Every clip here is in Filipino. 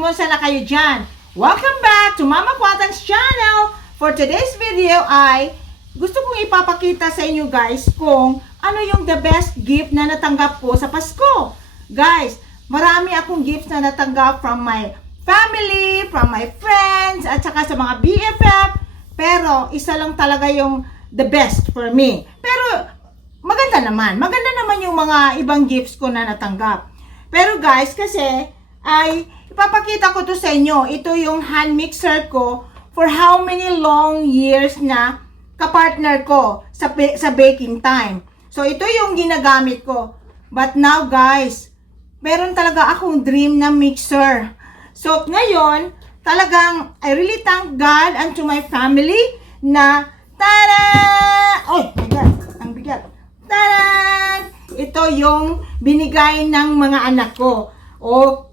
Kumusta na kayo dyan? Welcome back to Mama Quatang's channel! For today's video ay gusto kong ipapakita sa inyo guys kung ano yung the best gift na natanggap ko sa Pasko. Guys, marami akong gifts na natanggap from my family, from my friends, at saka sa mga BFF. Pero isa lang talaga yung the best for me. Pero maganda naman yung mga ibang gifts ko na natanggap. Pero guys, kasi ay ipapakita ko to sa inyo. Ito yung hand mixer ko for how many long years na kapartner ko sa baking time. So ito yung ginagamit ko. But now guys, meron talaga akong dream na mixer. So ngayon, talagang I really thank God and to my family na tada! Oh my God, ang bigat. Tada! Ito yung binigay ng mga anak ko. Oh,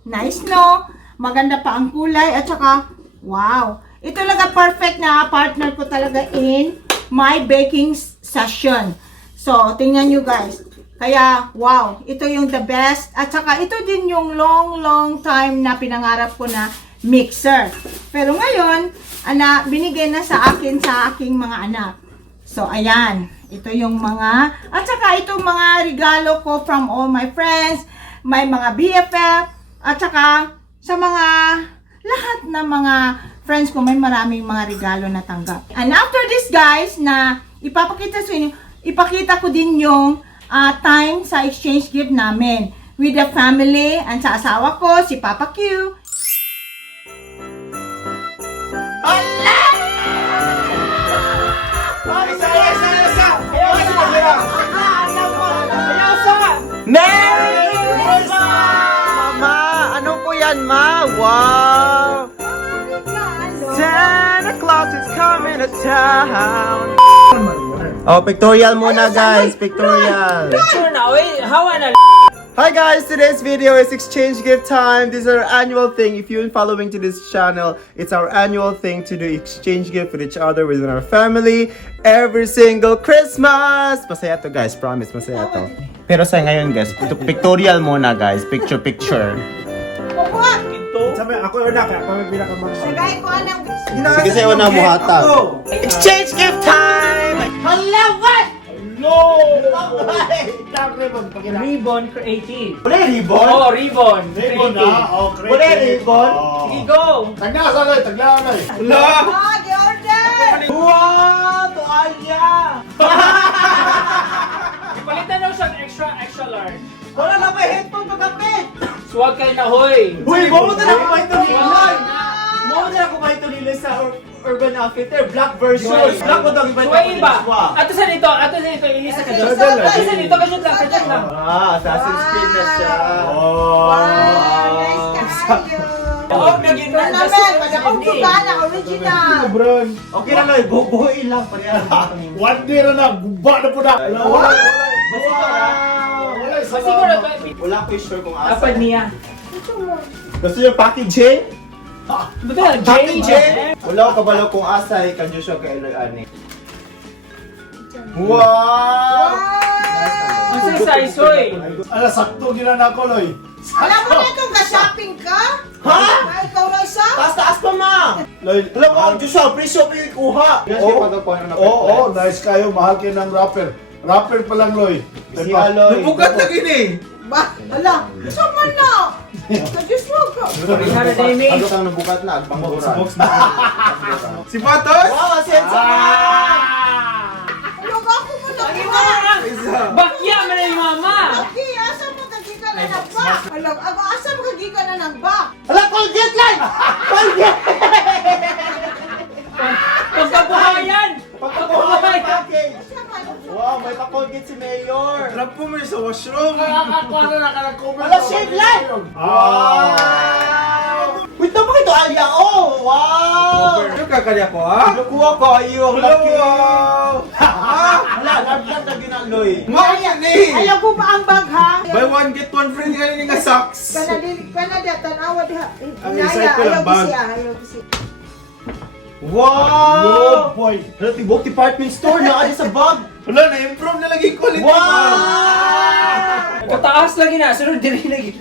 nice no? Maganda pa ang kulay at saka, wow. Ito talaga perfect na partner ko talaga in my baking session. So, tingnan nyo guys. Kaya, wow. Ito yung the best. At saka, ito din yung long time na pinangarap ko na mixer. Pero ngayon, binigay na sa akin sa aking mga anak. So, ayan. Ito yung mga, at saka itong mga regalo ko from all my friends, may mga BFF, at saka sa mga lahat na mga friends ko, may maraming mga regalo na tanggap. And after this guys, na ipapakita sa inyo, ipakita ko din yung time sa exchange gift namin with the family and sa asawa ko, si Papa Q. Merry Christmas! Ma, ano po yan, Ma? Wow! Santa Claus is coming to town. Oh, pictorial muna guys, pictorial. Picture na, wait, hawa na. Hi guys, today's video is exchange gift time. This is our annual thing. If you're following to this channel, it's our annual thing to do exchange gift with each other within our family every single Christmas. Masaya to guys, promise, masaya to. Pero sa ngayon guys, ito pictorial muna guys, picture. Kukuha! Sabi, ako na kaya kami pinakamang. Sagay ko anang... Sige sa'yo na mo hatag. Exchange gift time! Hala, what? No! Ribbon Creative. Wala ribbon? Oh, Ribbon. Ribbon Creative. na? Oh, great. Wala ribbon? Sige, go. Taglasa na, taglasa na. Wala! Ah, the-order! Wow! Tuwalya! Palitan daw siyang extra large. Wala na may headphone pagkapit! Swag kayo na, hoy. Uy, mo na ako may Swag tulilay! na. Mo na ako may tulilay sa Urban Outfitter, black version. Swag. Black mo daw iba Swag iba. Ato sa dito, ilisa ka dyan. Sadal, Ato sa dito, kajut lang. Ah, Assassin's Creed na siya. Oh. Wow, nice kayo. Oh, naging Ito naman, madakong kubana, original. Bron. Okay na lang, bubuhay lang. One day na guba na po na. Wala. Masiguro, Wala ko yung sure kung asa. dapat niya. Gusto yung packaging? Betul, Packaging? Wala ko kabalo kung asa, kanyo siya kay Eloy Ani. Wow! Ang size, hoy. Ala, sakto ginana ko, Loy. Alam mo na itong ka-shopping ka? Ha? Ay, ikaw na isa? Taas-taas pa, ma! Loy. Alam mo, ang Diyos siya, free shopping yung ikuha. Oo, nice kayo. Mahal kayo ng rapper. Rapper pa lang, Loy. Si Aloy. Nabukat na gini! Ba? Ala, gusto mo na? Sa-Diyos mo ka. Sorry, Damie. Ano kang nabukat na? Agbangguran. Si Patos! Wow, asenso ka! Ano ba ako mo na kuha? Bakya man yung mama. Laki, asa mo kagika na ng bak? Alam, asa mo kagika na ng bak? Hala, Colgate lang! Colgate! Pagkabuhayan. Pagkabuhay package! Wow, may pa-Colgate si Mayor! Trap po mo sa washroom! Wala, shave light! Wow! Wait naman ito, Alya! Oh! Wow! Ano kakanya ko ha? Nakuha ko ayo ang laki! Wala, naglat na ginaloy! Mga yan eh! Ayaw ko pa ang bag ha? Buy one get one free nga nga socks! Kanada, tanawa diha. Ang inside ko lang bag. Ayaw ko siya. Wow! No, boy. Hala, tibok department store na adi sa bag! Wala, na-improve na lagi quality! Wow! Kataas lagi na, sunod din lagi.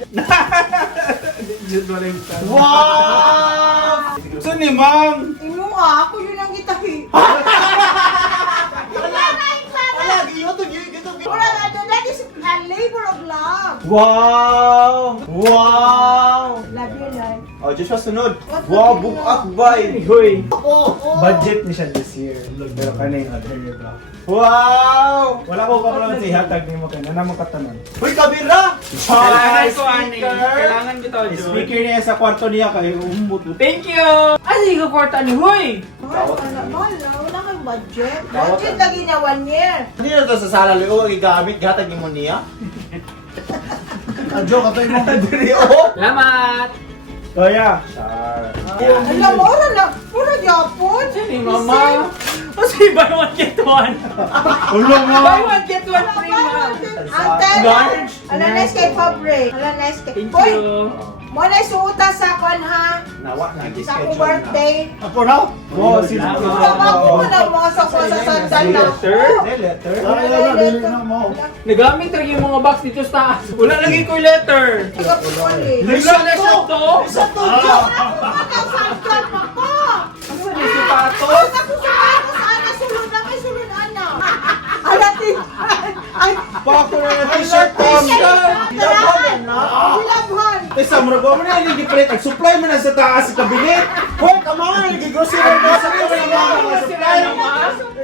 Wow! So ni ma'am. Imo ako yun ang gitahi. Wala, giyotog, giyotog. Wala nga doon, that is a labor of love. Wow! Wow! Love you, Lord. Oh, Joshua sunod. What Wow, would you bukak bay. Hoy. Budget ni siya this year. Pero kaning other year ba? Wow! Wala ko ka lang si hatag ni mo kay na mo katanan. Uy, kabira! Kailangan ko, ani. Kailangan kita, Joy. Speaker niya sa kwarto niya kay umut. Thank you! Ay, hindi ko kwarta ni Hoy! Mahal na, wala kang budget. Budget lagi na 1 year. Hindi na to sa sala liyo, ang igamit, gatag mo niya. Adjo, katoy mo. Dili, oh! Salamat! Kaya. Char. Alam mo, puro Japon. Ni Mama. Kasi buy one get one. Ulo mo. Buy one get one free ma. Antena. Large. Ala nice kay Fabre. Ala nice kay. Thank Boy, you. mo na suuta sa kon ha. Nawa na, Sa akong birthday. Ako na? Oh, si Salamat. Trabaho ko na mga sa sandal na. Sir? letter. Wala, dili na mo. Nagamit rin yung mga box dito sa taas. Wala lagi ko yung letter. Tagapuli. Isa na siya to. Sa tuyo. Ako sandal pa ko. Ano ba yung sapatos? Ako sapatos. Ana sulod na may sulod ana. Alati. Ay. Pako na na t-shirt ko. Dilabhan na. Dilabhan. Eh, sa mura ba mo na hindi palit? Supply mo na sa taas sa kabinet. Hoy, come on! Nag-grocery na sa kabinet. Supply mo na.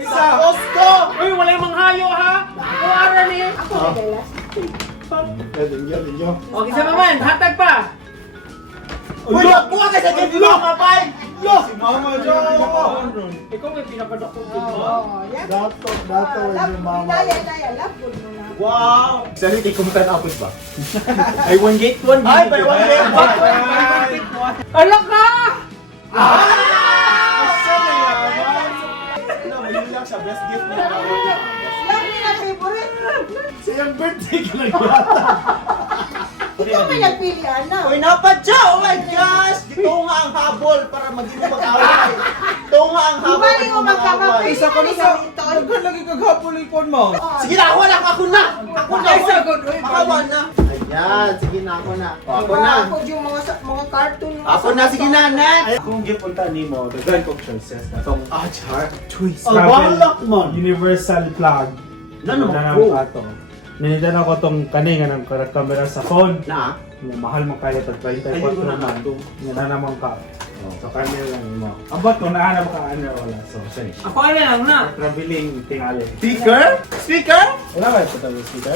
Sa Costco. Uy, wala yung manghayo ha. Kuwara niya. Ako na dalas. Okay, sa maman. Hatag pa. Uy, buka ka sa gift mo, kapay! Yo! Si Mama John! Ikaw may pinapadako ko. Oh, yan. Dato yung mama. Daya, love good mo na. Wow! Sali, kay kumutan ako ba? Ay, one gate one. Ay, by one get one! Alak ka! Yun lang siya, best gift niya. Love niya na favorite. Siyang birthday ka lang yata. Ikaw may nagpili, ano? Uy, napadya! Oh my gosh! Ito nga ang habol para maging mo mag-away. Ito nga ang habol Di ba rin mo magkakapili? Isa ka na sa... Daghan lagi kaghapon ipon mo. Sige na, ako na! Ako na! Ako na! Ay, sagot. Uy, Ako na! Ayan, sige na, ako na. Ako na! Ako yung mga cartoon. Ako na, sige na, next! Kung gift unta nimo, daghan kong choices na tong Char. choice. Ang balak man. Universal plug. Naman Na ko. ato. Ninitan ako tong kaninga ng camera sa phone. Na? Yung mahal mo kaya tag 24 Ay, di ko na man. nato. Yan na naman ka. So camera lang mo. Abot kung nahanap ka ano wala. So siya. Ako na lang na. Traveling tingali. Speaker? Speaker? Wala ba ito tayo speaker?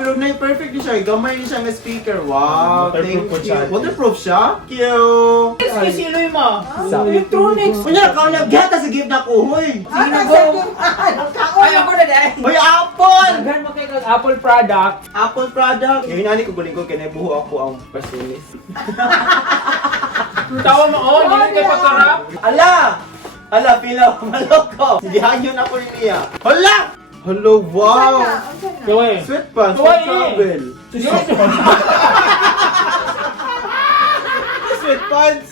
Pero na-perfect din siya. Gamay din siya ng speaker. Wow, Waterproof thank po you. siya. Waterproof siya? Cute! Excuse me mo. Sa Electronics. Kunya, ikaw nag-gata sa gift na ko, hoy! Ano go. sa Ay, ako na dahil. Hoy, Apple! Daghan mo kayo ng Apple product. Apple product! Yung hinani ko guling ko, kinabuho ako ang pasilis. Kung tawa mo, oh, hindi kayo pagkarap. Ala! Ala, pila, maloko! Sige, hangyon ako niya. Hala! Hello, wow! Gawin. Sweatpants, Kawai, for travel. Sweatpants!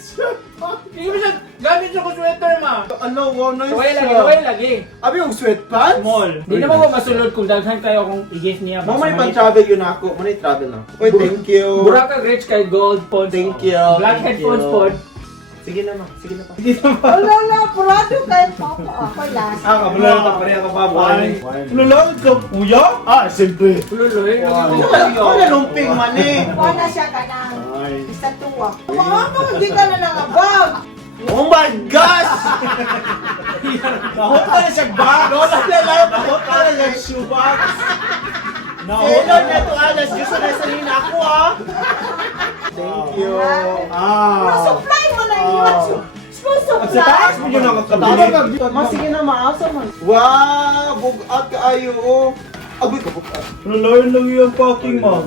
Hindi mo siya, gamit siya ko sweater ma. Ano, wow, nice Kaway lagi, siya. kaway lagi. Abi, yung sweatpants? Small. Hindi naman ko masulod kung daghan kayo kung i-gift niya. Mo may pang-travel yun ako. Mo travel na. Uy, thank you. Buraka rich kay gold phones. Thank you. Black Thank headphones you. pod. Sige na, ma. Sige na pa. Wala, purado kayo papa. Ako last. kabula na pareha ka ba boy? Lulawad ka, kuya? Ah, siyempre.Ululoy. Wala lumping man eh. Wala siya ka ng Ay. isa tuwa. Hindi ka na nangabag. Oh my gosh! Nahot ka na siya bag! Nahot ka na siya shoe box! Hello na ito, Alas. Gusto na sabihin ako, ah! Thank you. Pero supply mo na yun. Supply. Sa taas mo yun ako kabili. Mas sige na, maasa man. Wow! Bugat ka ayo, oh. Agoy ka bugat. Lulayan lang yung packing mo.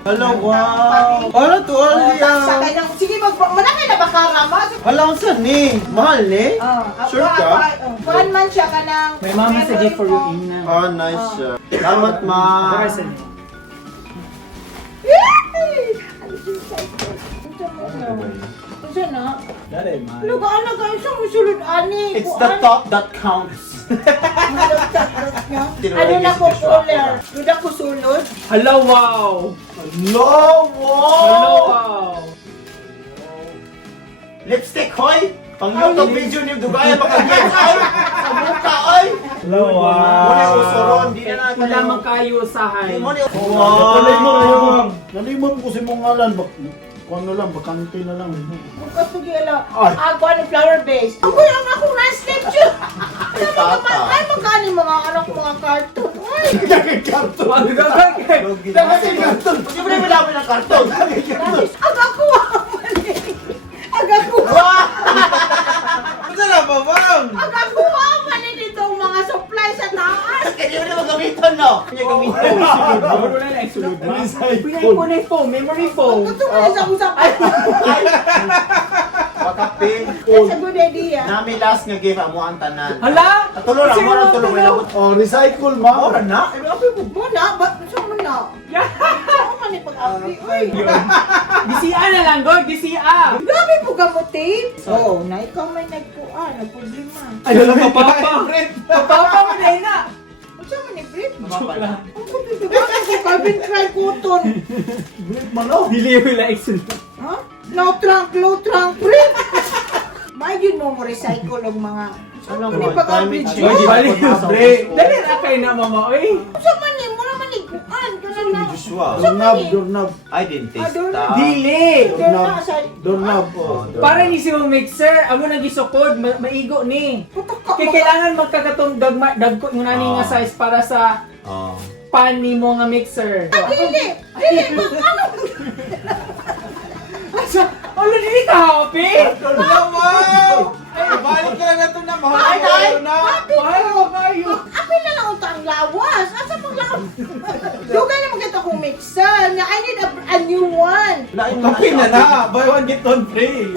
Hello, wow! Ano to, Ali, Sakay ng, sige, malaki na ba karama? Hala, saan ni? Mahal ni? Sure ka? Kuhan man siya ka ng... May mama sa gift for you, Ina. Oh, nice siya. Salamat, ma. Para sa niyo. Kasi na, Dali, man. lugaan na kayo sa musulod, ani. It's the thought that counts. Ano na ko cooler? Duda ko sulod. Hello, wow! Hello, wow! Hello, wow! Lipstick, hoy! Pang YouTube video niyo, dugayan makagets, ay! Sa mukha, ay! Muna yung usuron, di na natin. Wala man kayo usahay. Nalimot ko si mong ngalan. Ano lang, bakante na lang. Bukas ko gila. Ay. Ako ano flower base. Ako yung ako na-step yun. Ay, magkano yung mga anak ko mga cartoon. Ay, Karton. Wag na ba? Karton. Siyempre, may laban ng karton. agakuha mali. Agakuha. Ano na ba, ma'am? Agakuha mali dito ang mga supply sa taas. Kaya yun yung gamiton, no? Kanya gamiton. Wala na yung sulod na. Pinay ko na yung phone, memory phone. Ito mo sa usapan. Makapin. That's a good idea. Nami last nga give amo ang tanan. Hala! Tulo lang, mo lang tulo. May labot. Oh, recycle, ma. Ora na. Muna, ba't saan mo na? Saan man yung pag-abri? Uy, Gisiya na lang, God! Gisiya! grabe po gamutin. So, na ikaw may nagpuan, nagproblema. Ay, wala kapapa! Kapapa mo na yun na! Saan man ni Brit? Mapa na. Ang kutin ko ba? Ako Calvin Klein cotton. Dili yung wala exit. Ha? Low trunk, Brit. May yun mo recycle ang mga... Ano Ano mo? pag-abri Climate dyan? Ay, di change. bali yung bre. Dali na kayo na, mama. Uy! Saan man ni? Mula man ni kuan. Ganun na. Joshua. Doorknob. I didn't taste doon na. that. Dili! Doorknob. Oh. Para ni si mong mixer, amo nang gisukod, maigo ni. Putok ka. Kaya kailangan magkakatong dagko yung nani nga size para sa Oh. pan ni mo nga mixer. Dili! Dili! Ano? Ano dili ka, Hopi? Ano, ma'am? Balik ka na ito na. Mahal ko kayo na. Mahal mo kayo. Ako na lang utang lawas. Asa pang lawas? Lugay na magkita kong mixer. Nga, I need a new one. Kape na na. Buy one, get one free.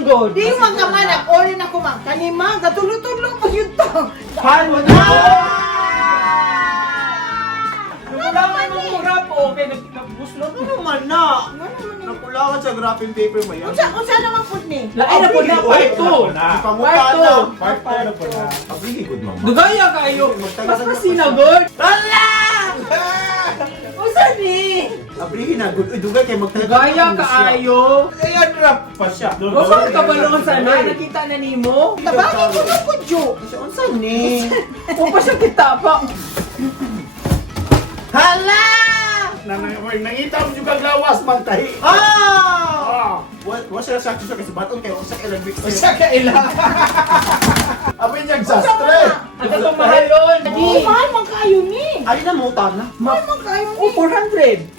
Good. Di man ka man, nag-order na ko man. Kanima, gatulo-tulo pa yun to. Pan mo na! Nakulangan mo mo rap, okay, nagbuslot. Ano man na? Nakulangan sa wrapping paper mo yan. Unsa naman po ni? Lain na po na, part 2. Pamukha na. Part Abili good mama. Dugaya kayo. Mas pasinagod. Hala! Usa ni? Abrihin na good. Uy, dugay kay magtalaga. Dugaya kaayo. Ayan, rap pa siya. O saan ka balon sana? Nakita na nimo? Tabangin ko na ko, Jo. Unsa ni? O pa siya kita pa. Hala! Nangita mo yung kaglawas, man tahi. Ah! Wa siya sakto siya kasi baton kay usa kay mix. Sa kaila. Abay niyang sastre. Ang katong mahalon. Di, mahal man kayo ni. Ali na mo na. Mahal man kayo O ni. 400.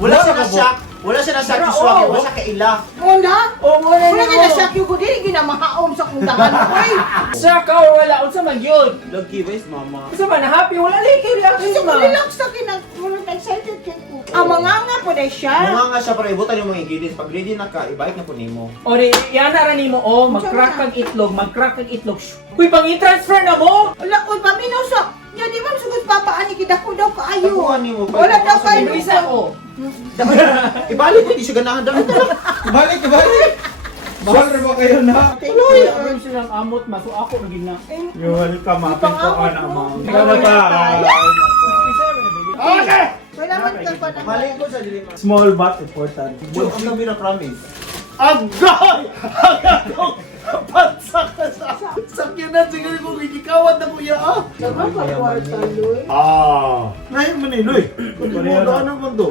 Wala siya na shock. Wala siya na shock Pero, Joshua kay oo. wala siya kay ila. Wala? O wala Wala nimo. ka na sa ko dili ginamahaom sa kong dagan. Ay, Sa ka o wala unsa man yun? Lucky ways mama. Unsa man happy wala lagi kay reaction gusto ko ma. relax sa kinang kulong excited kay ko. Ang mga nga po na siya. Mga nga siya para ibutan yung mga ingredients. Pag ready na ka, ibalik na po nimo. O di yan na nimo o mag-crack kag itlog, mag-crack kag itlog. Kuy pang i-transfer na mo. Wala ko ba minusa. Ya di man sugod papaan ni kidako daw kaayo. Taguan nimo. Wala daw kayo May isa o. Ibalik ko di siya ganahan dami na lang. Balik, balik. Mahal rin ba kayo na? Tuloy. Ano silang amot ma so ako naging na. You're welcome, apin ko ka na, ma'am. Ikaw na ba? Okay! Wala man ka pa na. Balik ko sa dilima. Small but important. Jo, ang gabi na promise. Agay! Agay! Pansak ka sa sakyan na siguro kung higikawan na kuya ah! Dagan ka kwarta, Loy. Ngayon maniloy! Kung mo ano mo to?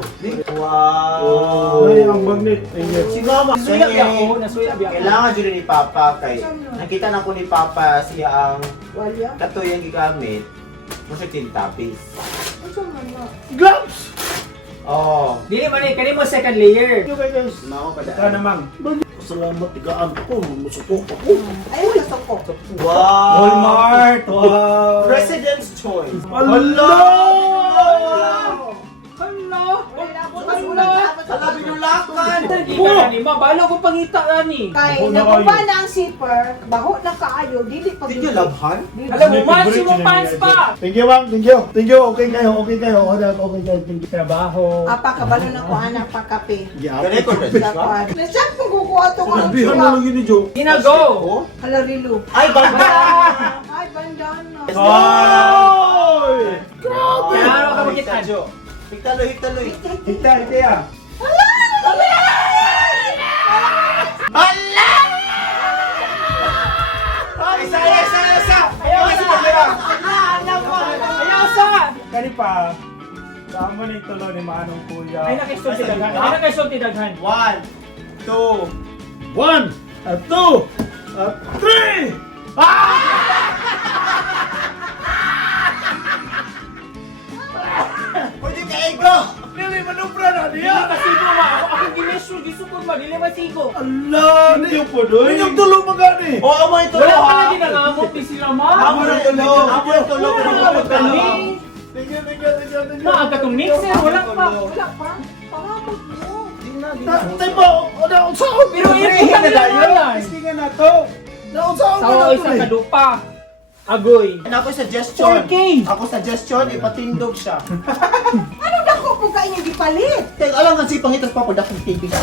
Wow. Ay, ang magnet. Ayun. Si mama. Nasuya biya ko, nasuya biya ko. Kailangan dyan ni Papa kay nakita na ko ni Papa siya ang Walya. katoy ang gigamit. Mo siya tintapis. Unsa man na? Gloves! Oh. Dili man ni kani mo second layer. Okay guys. Mao pa Ika na, ma'am. Salamat tigaan ko. Musuko ako. Ayun ka ko. Wow. Walmart. Wow. President's choice. Hello! Hello. Wala. Hala binulakan. Hindi ka na ni mabalo ko pangita ani. Kay Baho na nakuha kayo. na ang zipper, baho na kaayo, dili pa. Did you labhan? Alam mo man si mo pants pa. Thank you ma'am. Thank you. Thank you. Okay kayo. Okay kayo. Okay kayo. Thank you. Trabaho. Apa kabalo na ko anak pa kape. Ganito na siya. Nasaan ko kukuha to ko ang Sabihan na lang yun ni Joe. Ginago. Hala rilo. Ay, banda! Ay bandana. Oy! Grabe! Ano ka makita jo? Higtaloy, higtaloy. Hita, hita. Hala! anong kuya. Ay nakaisulti daghan. Ay nakaisulti daghan. 1, 2, 1, 2, 3! pwede ka ego! Dili manubra na Dili niya! kasi ko ma ako akong ginesyo gisukod ma dili masigo. Allah! Hindi po doy. Inyong tulong magani! Oo mo ito Wala pa lagi nangamot ni sila ma. Amo na tulog! Amo na tulog! Wala na ba kami? Tingnan, tingnan, tingnan, tingnan. Ma aga tong mixer wala pa. Wala pa. Pangamot mo. Tay pa, naunsaon! Pero iputan nila yan. Istingan na to. Naunsaon ko Sa na isang kadupa. Agoy. Ako suggestion. 4K. Ako suggestion, ipatindog siya. Ano dako po ka inyong gipalit? Kaya alam nga si Pangitas pa po dakong TV siya.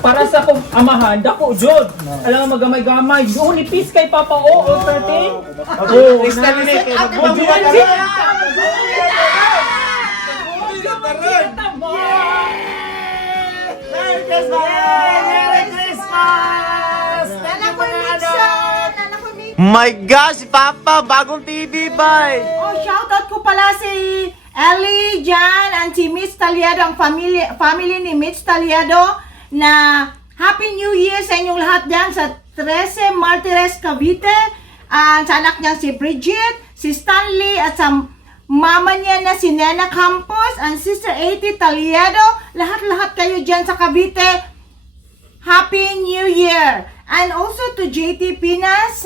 Para sa kong amahan, dako jud. Alam nga magamay-gamay. Yo nipis kay Papa O, 30. Oh, Crystal ni kay Oh, magbubuhat Juan, ka si- na. Merry Christmas! Merry Christmas! Nana ko mixer! Nana ko mixer! My gosh, Papa! Bagong TV, bye! Oh, shoutout ko pala si Ellie, Jan, and si Mitch Talyado, ang family ni Mitch Talyado, na Happy New Year sa inyong lahat dyan sa 13 Martires, Cavite, sa anak niya si Bridget, si Stanley, at sa mama niya na si Nena Campos, and Sister 80 Talyado, lahat-lahat kayo dyan sa Cavite, Happy New Year! And also to JT Pinas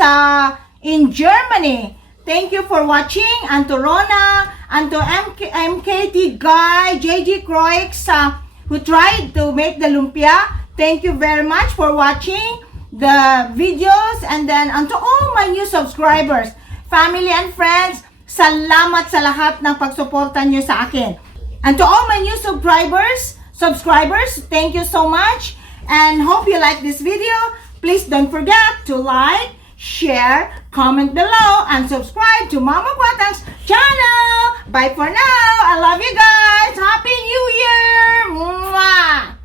in Germany. Thank you for watching. And to Rona, and to MKT Guy, JG Croix, who tried to make the lumpia. Thank you very much for watching the videos. And then, and to all my new subscribers, family and friends, salamat sa lahat ng pagsuporta nyo sa akin. And to all my new subscribers, thank you so much. And hope you like this video. Please don't forget to like, share, comment below, and subscribe to Mama Quatang's channel. Bye for now. I love you guys. Happy New Year. Mwah!